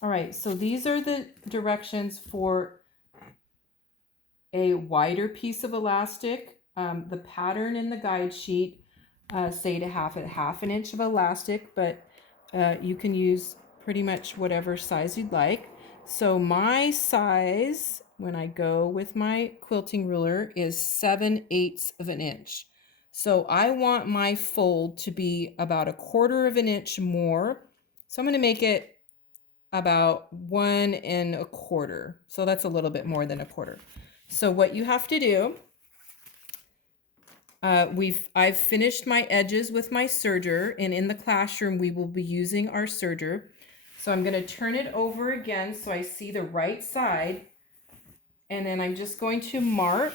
All right, so these are the directions for a wider piece of elastic. The pattern in the guide sheet say to have a half an inch of elastic, but you can use pretty much whatever size you'd like. So my size, when I go with my quilting ruler, is 7/8 of an inch. So I want my fold to be about 1/4 of an inch more. So I'm going to make it about 1 1/4. So that's a little bit more than 1/4. So what you have to do, I've finished my edges with my serger, and in the classroom we will be using our serger. So I'm going to turn it over again so I see the right side, and then I'm just going to mark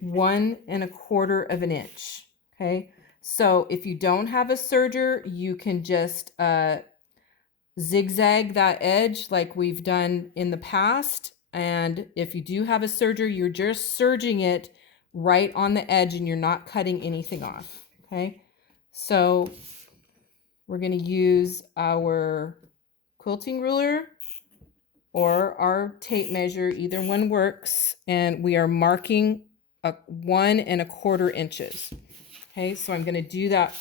1 1/4 of an inch. Okay, so if you don't have a serger, you can just zigzag that edge like we've done in the past. And if you do have a serger, you're just serging it right on the edge and you're not cutting anything off. Okay, so we're going to use our quilting ruler or our tape measure, either one works, and we are marking 1 1/4 inches. Okay, so I'm going to do that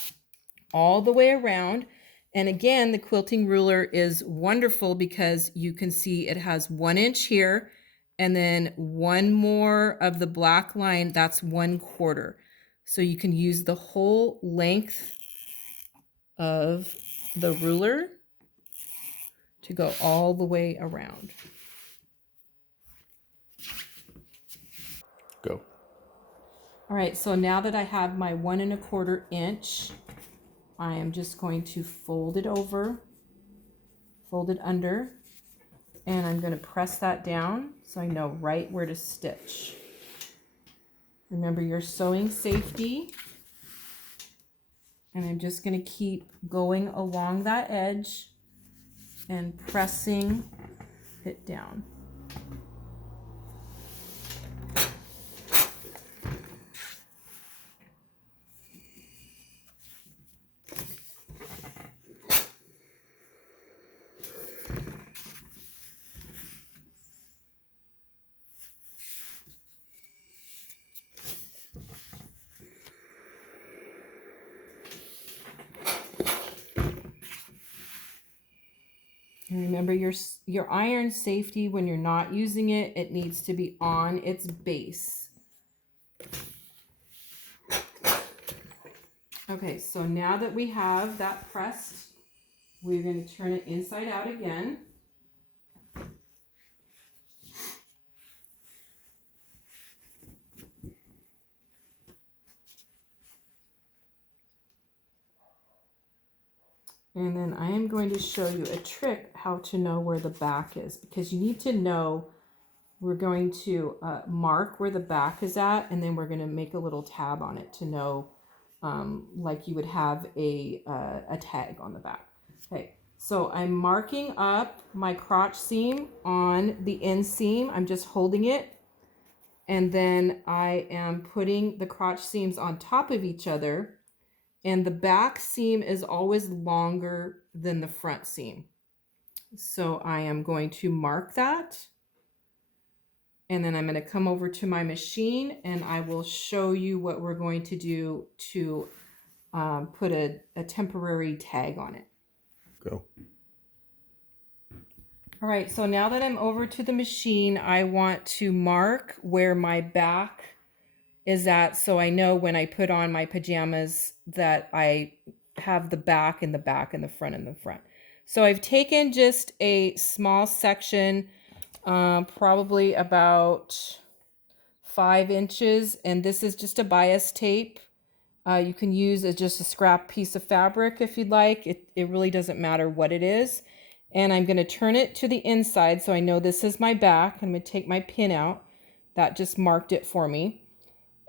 all the way around. And again, the quilting ruler is wonderful because you can see it has 1 inch here, and then one more of the black line, that's 1/4. So you can use the whole length of the ruler to go all the way around. Go. All right, so now that I have my 1 1/4 inch, I am just going to fold it over, fold it under, and I'm going to press that down so I know right where to stitch. Remember your sewing safety. And I'm just going to keep going along that edge and pressing it down. And remember your iron safety, when you're not using it, it needs to be on its base. Okay, so now that we have that pressed, we're going to turn it inside out again. And then I am going to show you a trick how to know where the back is, because you need to know. We're going to mark where the back is at, and then we're going to make a little tab on it to know, like you would have a tag on the back. Okay, so I'm marking up my crotch seam on the inseam. I'm just holding it, and then I am putting the crotch seams on top of each other, and the back seam is always longer than the front seam. So I am going to mark that. And then I'm going to come over to my machine and I will show you what we're going to do to put a temporary tag on it. Go. All right, so now that I'm over to the machine, I want to mark where my back is at, so I know when I put on my pajamas that I have the back and the back and the front and the front. So I've taken just a small section, probably about 5 inches, and this is just a bias tape. You can use just a scrap piece of fabric if you'd like. It really doesn't matter what it is. And I'm going to turn it to the inside so I know this is my back. I'm going to take my pin out. That just marked it for me.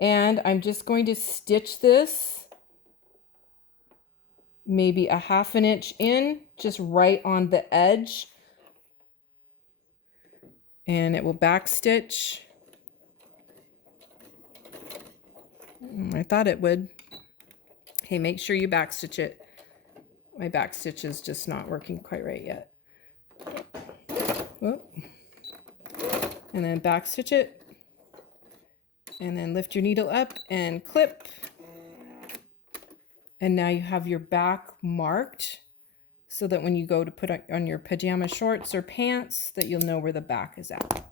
And I'm just going to stitch this maybe a 1/2 inch in, just right on the edge. And it will back stitch. I thought it would. Okay, make sure you back stitch it. my back stitch is just not working quite right yet. Whoop. And then back stitch it. And then lift your needle up and clip. And now you have your back marked so that when you go to put on your pajama shorts or pants, that you'll know where the back is at.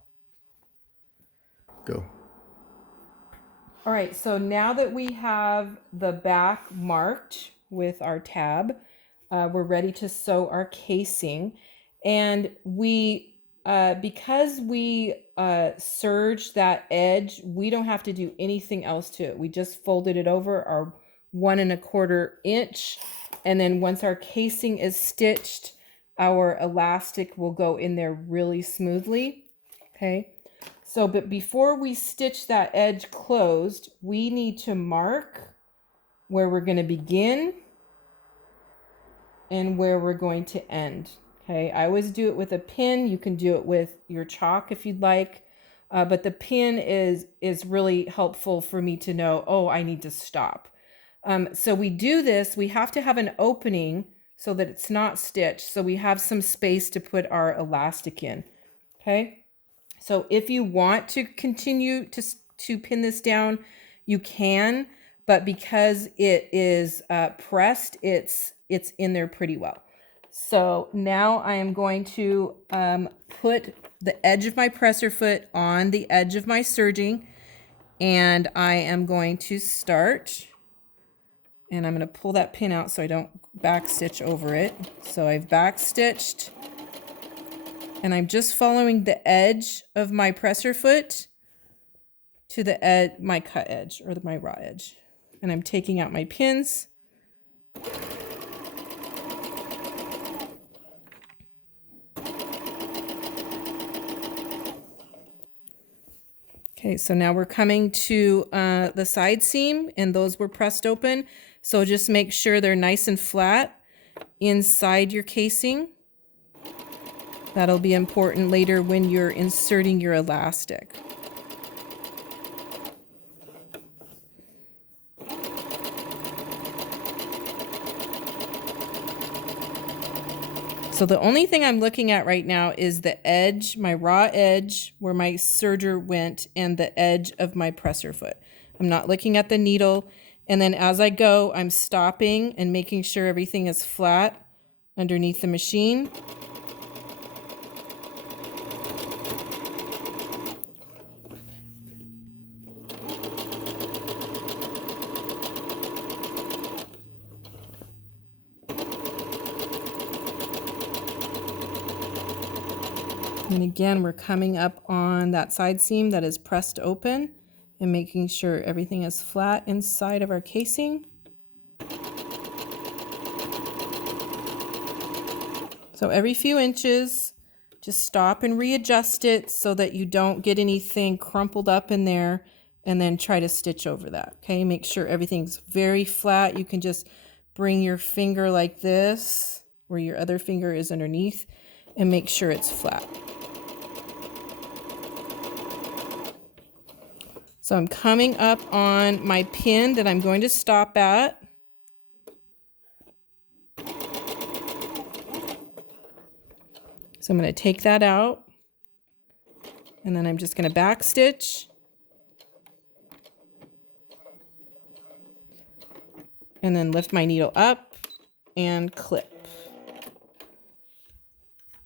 Go. All right, so now that we have the back marked with our tab, we're ready to sew our casing. And we, because we serged that edge, we don't have to do anything else to it. We just folded it over our 1 1/4 inch. And then once our casing is stitched, our elastic will go in there really smoothly. Okay. So, but before we stitch that edge closed, we need to mark where we're going to begin and where we're going to end. Okay, I always do it with a pin. You can do it with your chalk if you'd like, but the pin is really helpful for me to know, oh, I need to stop. So we do this, we have to have an opening so that it's not stitched, so we have some space to put our elastic in. Okay, so if you want to continue to pin this down, you can, but because it is pressed, it's in there pretty well. So now I am going to put the edge of my presser foot on the edge of my serging, and I am going to start, and I'm going to pull that pin out so I don't back stitch over it. So I've back stitched, and I'm just following the edge of my presser foot to the edge, my cut edge or my raw edge, and I'm taking out my pins. Okay, so now we're coming to the side seam, and those were pressed open. So just make sure they're nice and flat inside your casing. That'll be important later when you're inserting your elastic. So the only thing I'm looking at right now is the edge, my raw edge where my serger went, and the edge of my presser foot. I'm not looking at the needle. And then as I go, I'm stopping and making sure everything is flat underneath the machine. And again, we're coming up on that side seam that is pressed open and making sure everything is flat inside of our casing. So every few inches, just stop and readjust it so that you don't get anything crumpled up in there, and then try to stitch over that. Okay, make sure everything's very flat. You can just bring your finger like this, where your other finger is underneath, and make sure it's flat. So I'm coming up on my pin that I'm going to stop at. So I'm going to take that out, and then I'm just going to back stitch, and then lift my needle up and clip.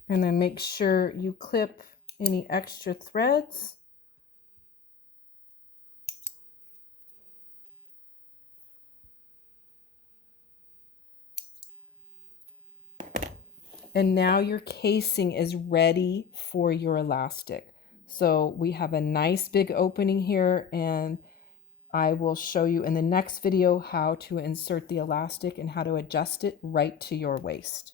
And then make sure you clip any extra threads. And now your casing is ready for your elastic. So we have a nice big opening here, and I will show you in the next video how to insert the elastic and how to adjust it right to your waist.